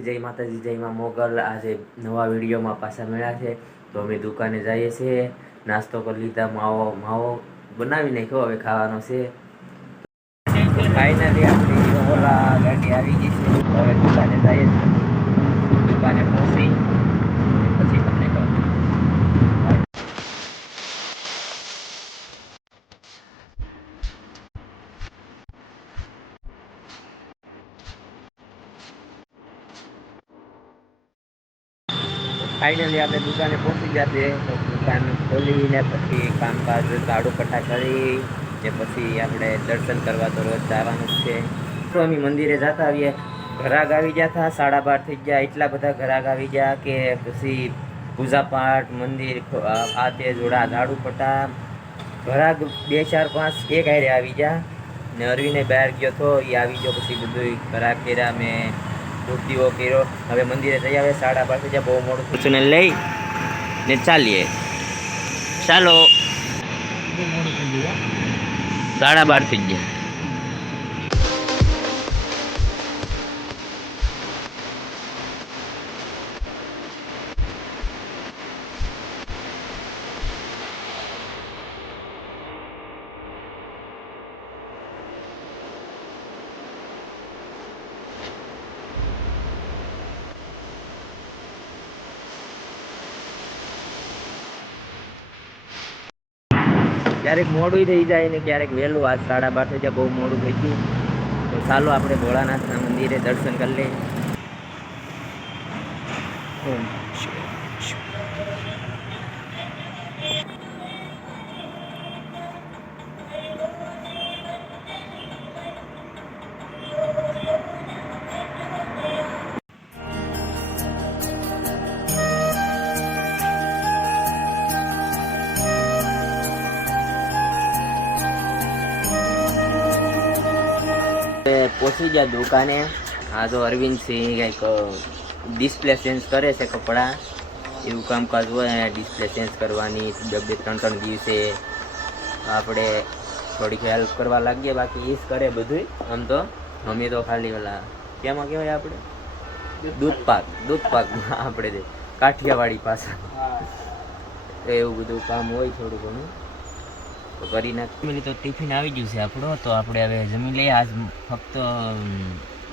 જય માતાજી, જય માં મોગલ. આજે નવા વિડીયોમાં પાછા મળ્યા છે. તો અમે દુકાને જઈએ છીએ. નાસ્તો કરી લીધા, માવો માવો બનાવી નાખ્યો, હવે ખાવાનો છે. ફાઇનલી આપણી ઓલા ગાડી આવી ગઈ છે. હવે દુકાને જઈએ છીએ દુકાને પહોંચી પછી તમને કહું ફાઇનલી આપણે દુકાને પહોંચી ગયા છે તો દુકાન ખોલીને પછી કામકાજ ઝાડુ કઠા કરી ને પછી આપણે દર્શન કરવા તો રોજ જવાનું છે. અમે મંદિરે જતા આવીએ. ઘરાક આવી ગયા હતા, સાડા બાર થઈ ગયા. એટલા બધા ઘરાક આવી ગયા કે પછી પૂજા પાઠ મંદિર, આ તે જોડા ઝાડુ પટા ઘરાક બે, ચાર, પાંચ, એક હારે આવી ગયા. ને અરવીને બહાર ગયો તો એ આવી ગયો, પછી બધું ઘરાક કર્યા. મેં મૂર્તિઓ કર્યો. હવે મંદિરે જઈ આવે સાડા પાસે થઈ બહુ મોડું થયું. લઈ ને ચાલીએ. ચાલો. સાડા બાર થઈ ગયા. ક્યારેક મોડું થઈ જાય ને ક્યારેક વહેલું. આજ સાડા બાર થઈ જાય બહુ મોડું થઈ ગયું. તો ચાલો આપણે ભોળાનાથના મંદિરે દર્શન કરી લઈએ. ઓમ એ પહોંચી ગયા દુકાને. આ તો અરવિંદ સિંહ કંઈક ડિસ્પ્લે ચેન્જ કરે છે કપડાં. એવું કામકાજ હોય ડિસ્પ્લે ચેન્જ કરવાની બે બે ત્રણ ત્રણ દિવસે આપણે થોડીક હેલ્પ કરવા લાગીએ બાકી એ જ કરે બધું આમ તો. અમે તો ખાલી ઓલા કેમાં કહેવાય આપણે? દૂધ પાક દૂધ પાકમાં આપણે કાઠિયાવાડી પાસે એવું બધું કામ હોય થોડું ઘણું. તો કરી નાખ. તો ટિફિન આવી ગયું છે આપણો તો આપણે હવે જમી લઈએ. આજ ફક્ત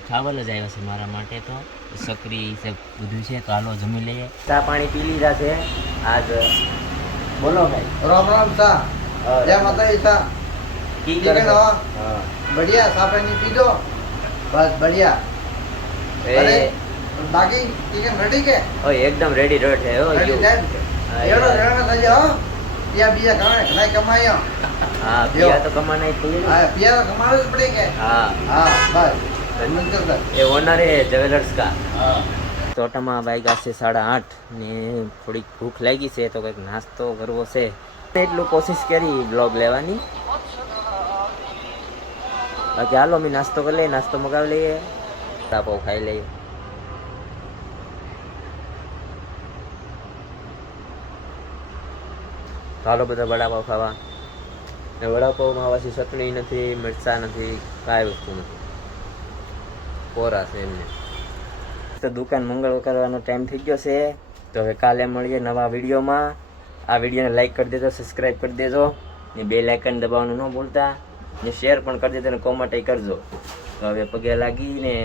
ચાવલ જ આવ્યા છે મારા માટે તો. સકરી છે બધું છે તો હાલો જમી લઈએ. ચા પાણી પી લીધા છે. આજ બોલો ભાઈ. રામ રામ ચા. જય માતાજી ચા. કી કરે બઢિયા સાફેની પીધો બસ બઢિયા. અરે બાકી ચિકન રેડી કે? ઓય એકદમ રેડી રેડ છે ઓ રેડી રેડી રેડી હો. પિયા બીજા કમાય ઘણા કમાયો. હા પિયા તો કમાના થઈ હા પિયા તો જ પડે કે. હા. હા બસ. એ ઓનર એ જ્વેલર્સ કા. હા. ટોટામાં વાગ્યા સાડા આઠ ને થોડીક ભૂખ લાગી છે તો કંઈક નાસ્તો કરવો છે. એટલું કોશિશ કરી બ્લોગ લેવાની. બાકી હાલો મેં નાસ્તો કરી લઈએ નાસ્તો મગાવી લઈએ. તાપો ખાઈ લઈએ. હાલો બધા વડાપાવ ખાવા. ને વડાપાવમાં આવાથી ચટણી નથી, મરચા નથી, કાંઈ વસ્તુ નથી. કોરા છે એમને. તો દુકાન મંગળ કરવાનો ટાઈમ થઈ ગયો છે. તો હવે કાલે મળીએ નવા વિડીયોમાં. આ વિડીયોને લાઇક કરી દેજો સબસ્ક્રાઈબ કરી દેજો. ને બે લાઇકન દબાવવાનું ન ભૂલતા. ને શેર પણ કરી દેજો ને કોમેન્ટ કરજો. તો હવે પગે લાગીને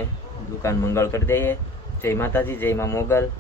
દુકાન મંગળ કરી દઈએ. જય માતાજી, જય મા મોગલ.